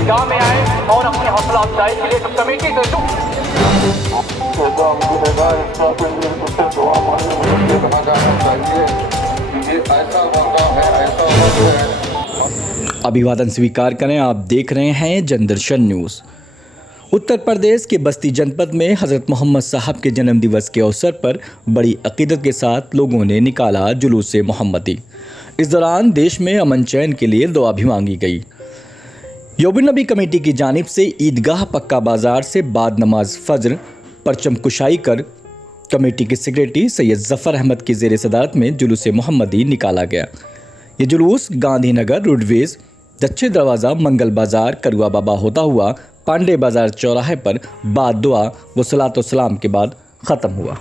से गांव में आए और अपनी हौसला अफजाई के लिए तो कमेटी से कहा जाना चाहिए कि ये ऐसा मौका है, ऐसा वक्त है। अभिवादन स्वीकार करें। आप देख रहे हैं जनदर्शन न्यूज़। उत्तर प्रदेश के बस्ती जनपद में हज़रत मोहम्मद साहब के जन्म दिवस के अवसर पर बड़ी अकीदत के साथ लोगों ने निकाला जुलूस मोहम्मदी। इस दौरान देश में अमन चैन के लिए दुआ भी मांगी गई। यौबन नबी कमेटी की जानिब से ईदगाह पक्का बाजार से बाद नमाज फज्र परचम कुशाई कर कमेटी के सेक्रेटरी सैयद जफ़र अहमद की ज़ेर सदारत में जुलूस मोहम्मदी निकाला गया। ये जुलूस गांधीनगर, रोडवेज, दक्षिण दरवाज़ा, मंगल बाजार, करुआ बाबा होता हुआ पांडे बाजार चौराहे पर बाद दुआ व सलात व सलाम के बाद ख़त्म हुआ।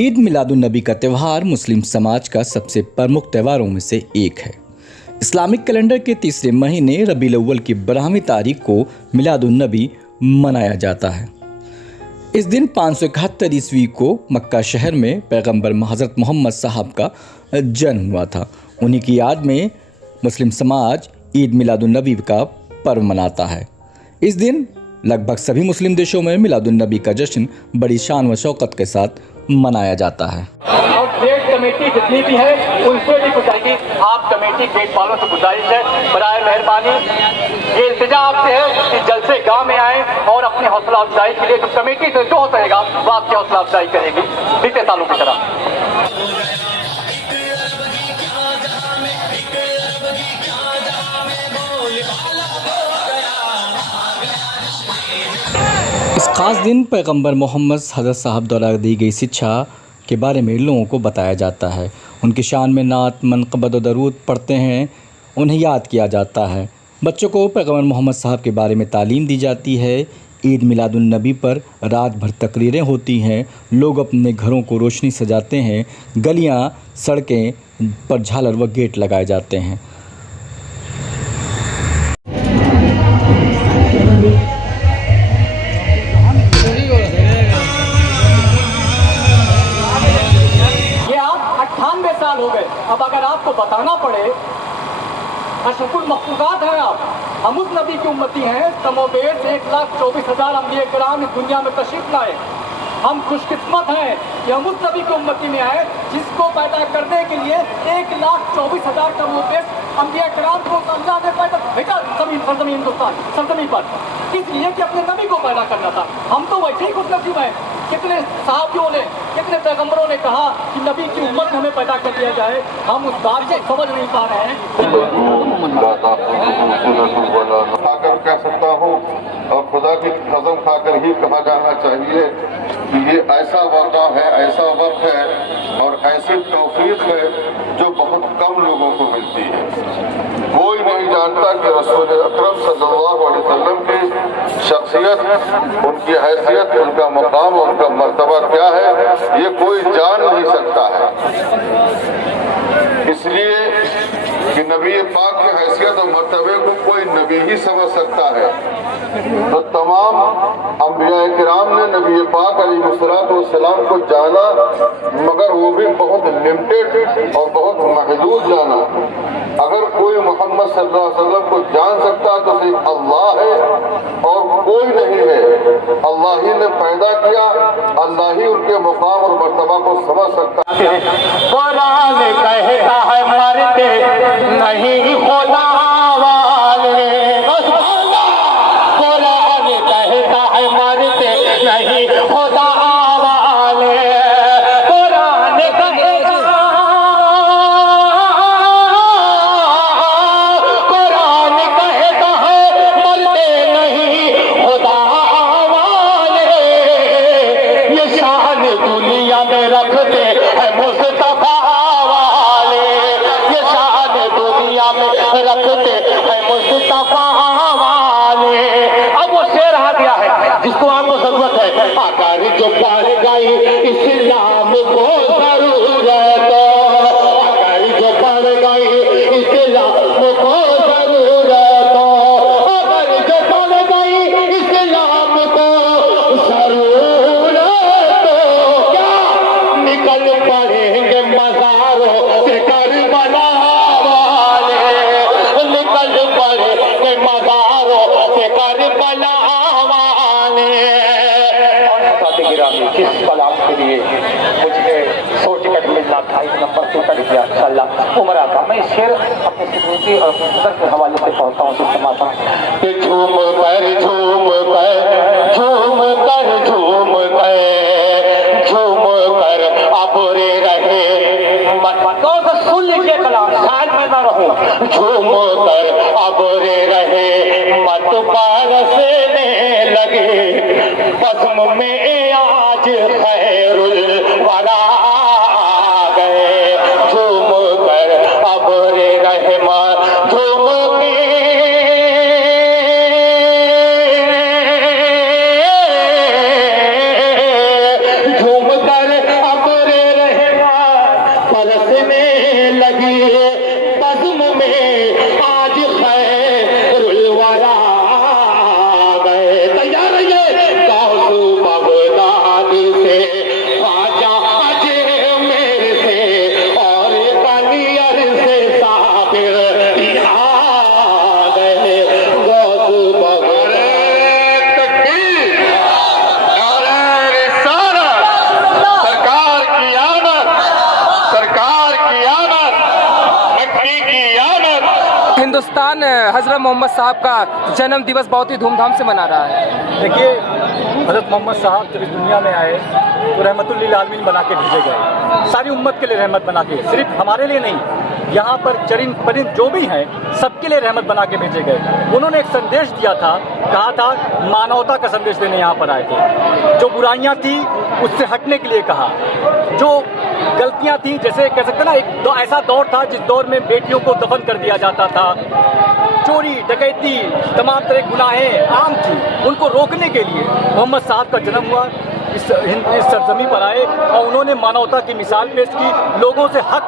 ईद मिलादुन्नबी का त्यौहार मुस्लिम समाज का सबसे प्रमुख त्योहारों में से एक है। इस्लामिक कैलेंडर के तीसरे महीने रबीउल अव्वल की 12वीं तारीख को मिलादुन्नबी मनाया जाता है। इस दिन 571 ईस्वी को मक्का शहर में पैगंबर हज़रत मोहम्मद साहब का जन्म हुआ था। उन्हीं की याद में मुस्लिम समाज ईद मिलादुन्नबी का पर्व मनाता है। इस दिन लगभग सभी मुस्लिम देशों में मिलादुन्नबी का जश्न बड़ी शान व शौकत के साथ मनाया जाता है। और गेट कमेटी जितनी भी है उनसे भी गुजारिश, आप कमेटी गेट वालों से गुजारिश है, बराए मेहरबानी ये इल्तिजा आपसे है कि जल्द से गांव में आए और अपनी हौसला अफजाई के लिए तो कमेटी से जो हो सकेगा वो आपकी हौसला अफजाई करेगी बीते सालों की तरह। इस खास दिन पैगंबर मोहम्मद हज़रत साहब द्वारा दी गई शिक्षा के बारे में लोगों को बताया जाता है। उनकी शान में नात, मनक़बत और दरूद पढ़ते हैं, उन्हें याद किया जाता है। बच्चों को पैगंबर मोहम्मद साहब के बारे में तालीम दी जाती है। ईद मिलादुन्नबी पर रात भर तकरीरें होती हैं। लोग अपने घरों को रोशनी सजाते हैं। गलियाँ, सड़कें पर झालर व गेट लगाए जाते हैं। साल हो गए, अब अगर आपको बताना पड़े अशरफुल मखलूक़ात हैं आप, हम उस नबी की उम्मती हैं। कमोबेश 1,24,000 अंबिया किराम इस दुनिया में तशरीफ लाए। हम खुशकिस्मत हैं कि हम उस नबी की उम्मती में आए जिसको पैदा करने के लिए 1,24,000 कमोबेश अंबिया किराम को अल्लाह ने पैदा भेजा सरजमीन हिंदुस्तान सरजमीन पर, इसलिए कि अपने नबी को पैदा करना था। हम तो वैसे ही खुशनसीब हैं। कितने सहाबियों ने, कितने पैगंबरों ने कहा कि नबी की उम्मत में हमें पैदा कर दिया जाए, हम उस बात को समझ नहीं पा रहे हैं। खाकर कह सकता हूँ और खुदा की कसम खाकर ही कहा जाना चाहिए कि ये ऐसा वाक़ा है, ऐसा वक्त है और ऐसी तौफीक है जो बहुत कम लोगों को मिलती है। कोई नहीं जानता कि रसूल अकरम सल्लल्लाहु अलैहि वसल्लम की शख्सियत, उनकी हैसियत, उनका मकाम, उनका मर्तबा क्या है, ये कोई जान नहीं सकता है। इसलिए कि नबी पाक की हैसियत और मर्तबे को कोई नबी ही समझ सकता है। तो तमाम अंबिया किराम ने नबी पाक अलैहिस्सलाम को जाना, मगर वो भी बहुत लिमिटेड और बहुत महदूद जाना। अगर कोई मोहम्मद सल्लल्लाहु अलैहि वसल्लम को जान सकता तो सिर्फ अल्लाह है और कोई नहीं है। अल्लाह ही ने पैदा किया, अल्लाह ही उनके मुकाम और मर्तबा को समझ सकता है। कुरान कहता है मरते नहीं खुदा वाले, कुरान कहता है मरते नहीं खुदा वाले, कुरान कहता, कुरान कहता है मरते नहीं खुदा वाले। ये शान दुनिया में रखते हैं मुस्तफा वाले, ये शान गई इस्लाम को जरूरत, अगर जो पड़ गई इस्लाम को जरूरत, अगर जो पड़ गई इस्लाम को जरूरत, क्या निकल पड़ेंगे मज़ारों से करबला वाले, निकल पड़ेंगे मज़ारों से करबला वाले। जिस कलाम के लिए मुझे सोच कर मिलना था, इस नंबर से कर दिया इंशाअल्लाह उम्र आता। मैं शेर अपने सिद्धि और सर के हवाले से पढ़ता हूँ। समाता कि झूम कर झूम कर झूम कर झूम कर झूम कर अबरे रहे, तो सुन लीजिए कलाम, शायद मैं ना रहूं। झूम कर अबरे रहे मत बरसने लगे, बज़्म में आज खैरुल वरा गए। झूम कर अबरे रहे झूम के झूम कर अबरे रहे बरसने लगी, बज़्म में आज खैरुल वरा गए। तैयार रहिए, गौसु बगदाद से ख्वाजा अजमेर से और कनियर से साबिर आ गए। गौसु बगदाद सरकार की आमद, सरकार की आमद, मक्की की आमद। हिंदुस्तान हज़रत मोहम्मद साहब का जन्म दिवस बहुत ही धूमधाम से मना रहा है। देखिए, हज़रत मोहम्मद साहब जब इस दुनिया में आए तो रहमतुल लिल आलमीन बना के भेजे गए, सारी उम्मत के लिए रहमत बना के, सिर्फ हमारे लिए नहीं, यहाँ पर चरिंद परिंद जो भी हैं सबके लिए रहमत बना के भेजे गए। उन्होंने एक संदेश दिया था, कहा था मानवता का संदेश देने यहाँ पर आए थे। जो बुराइयाँ थी उससे हटने के लिए कहा, जो गलतियाँ थी, जैसे कह सकते ना, एक ऐसा दौर था जिस दौर में बेटियों को दफन कर दिया जाता था, चोरी डकैती तमाम तरह गुनाहें आम थी, उनको रोकने के लिए मोहम्मद साहब का जन्म हुआ। इस सरजमी पर आए और उन्होंने मानवता की मिसाल पेश की, लोगों से हक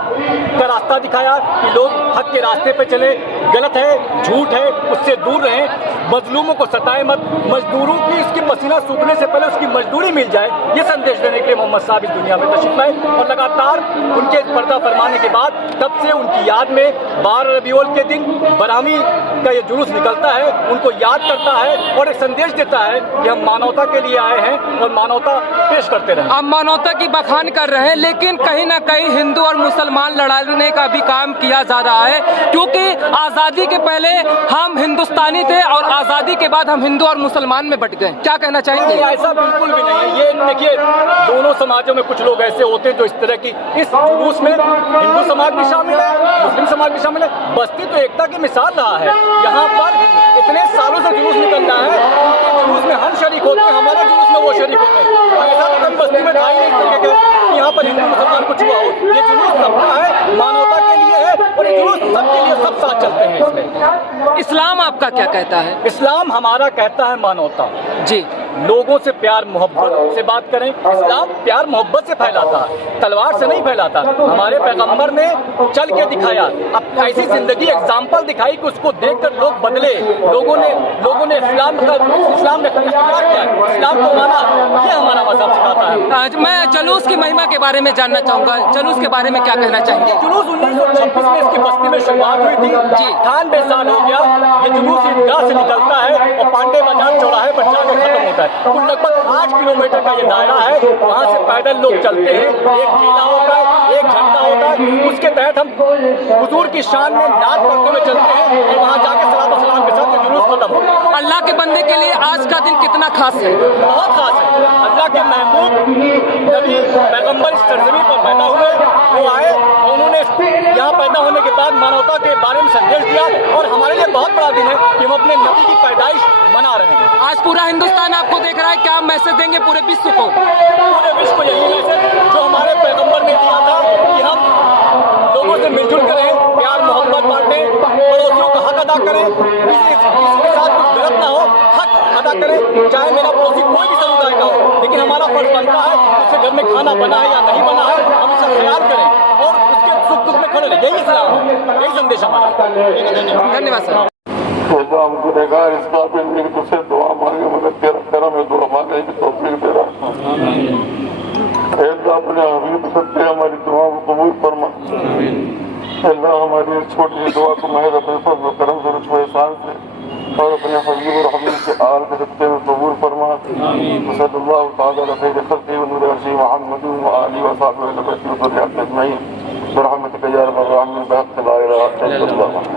का रास्ता दिखाया कि लोग हक के रास्ते पे चले, गलत है, झूठ है, उससे दूर रहें, मजलूमों को सताए मत, मजदूरों की इसकी पसीना सूखने से पहले उसकी मजदूरी मिल जाए, ये संदेश देने के लिए मोहम्मद साहब इस दुनिया में तशरीफ लाए। और लगातार उनके पर्दा फरमाने के बाद तब से उनकी याद में 12 रबीउल के दिन बरामी का ये जुलूस निकलता है, उनको याद करता है और एक संदेश देता है कि हम मानवता के लिए आए हैं और मानवता पेश करते रहे। आप मानवता की बखान कर रहे हैं, लेकिन कहीं ना कहीं हिंदू और मुसलमान लड़ाने का भी काम किया जा रहा है, क्योंकि आज़ादी के पहले हम हिंदुस्तानी थे और आज़ादी के बाद हम हिंदू और मुसलमान में बट गए। क्या कहना चाहेंगे? ऐसा बिल्कुल भी नहीं है। ये देखिए, दोनों समाजों में कुछ लोग ऐसे होते हैं जो इस तरह की, इस जुलूस में हिंदू समाज भी शामिल है, मुस्लिम समाज भी शामिल है। बस्ती तो एकता की मिसाल रहा है। यहाँ पर इतने सालों से जुलूस निकल रहा है, उनके जुलूस में हम शरीक होते हैं, हमारे जुलूस में वो शरीक होते हैं। ऐसा तो कभी बस्ती में था ही नहीं कि यहाँ पर हिंदू मुसलमान कुछ हुआ हो। ये जुलूस सबका है, मानवता के लिए है और ये जुलूस सबके लिए, सब साथ चलते हैं इसमें। इस्लाम आपका क्या कहता है? इस्लाम हमारा कहता है मानवता जी, लोगों से प्यार मोहब्बत से बात करें। इस्लाम प्यार मोहब्बत से फैलाता है, तलवार से नहीं फैलाता। हमारे पैगंबर ने चल के दिखाया, अब ऐसी जिंदगी एग्जाम्पल दिखाई कि उसको देखकर लोग बदले। लोगों ने इस्लाम ने इख्तियार किया, इस्लाम को माना। ये हमारा मजहब सिखाता है। आज मैं जुलूस की महिमा के बारे में जानना चाहूँगा, जुलूस के बारे में क्या कहना चाहेंगे? जुलूस 1926 में इसकी बस्ती में शुरुआत हुई थी जी, 98 साल हो गया। ये जुलूस ईदगाह से निकलता है और पांडे बाजार चौराहे पर जाकर खत्म होता है। कुल लगभग 8 किलोमीटर का ये दायरा है। वहाँ से पैदल लोग चलते हैं, एक किला होता है, एक झंडा होता है, उसके तहत हम हुजूर की शान में नाद करते हुए चलते हैं और वहाँ जाके सलात व सलाम के साथ ये जुलूस खत्म होता है। अल्लाह के बंदे के लिए आज का दिन कितना खास है? बहुत खास है। अल्लाह के महबूब नबी पैगंबर इस सरजमी पर पैदा हुए, वो आए और उन्होंने यहाँ पैदा होने के बाद मानवता के बारे में संदेश दिया। और हमारे लिए बहुत बड़ा दिन है कि हम अपने नबी की पैदाइश मना रहे हैं। आज पूरा हिंदुस्तान आपको देख रहा है, क्या मैसेज देंगे पूरे विश्व को? पूरे विश्व को यही मैसेज जो हमारे पैगंबर ने दिया था कि हम लोगों से मिलजुल कर रहें, प्यार मोहब्बत बांटें, पड़ोसियों का हक अदा करें, किसी के साथ कुछ गलत ना हो, हक अदा करें, चाहे मेरा पड़ोसी कोई भी समुदाय का हो। लेकिन हमारा फर्ज बनता है उससे घर में खाना बना है या नहीं बना है, हम इसका ख्याल करें और उसके सुख दुख में खड़े रहें। यही इस्लाम है, यही संदेश हमारा। धन्यवाद सर। हम गुनहगार इस काबिल नहीं कि तुझसे दुआ मांगे, मगर तेरा करम है दुआ मांगने की तौफीक दे रहा। अल्लाह अपने हबीब सत्य हमारी दुआ को कबूल फरमा। अल्लाह हमारी इस छोटी दुआ को महज अपने फज़्ल व करम से, लुत्फ़ व एहसान से और अपने हबीब और हबीब के आल के सत्ते में कबूल फरमा। सल्लल्लाहु तआला अलैहि खैर खल्क़ि व नूर अर्शी मुहम्मद व आलिहि व सहबिहि व ज़ुर्रिय्यतिहि अजमईन बरहमतिक या अरहमर राहिमीन बहक़्क़ि ला इलाहा इल्लल्लाह।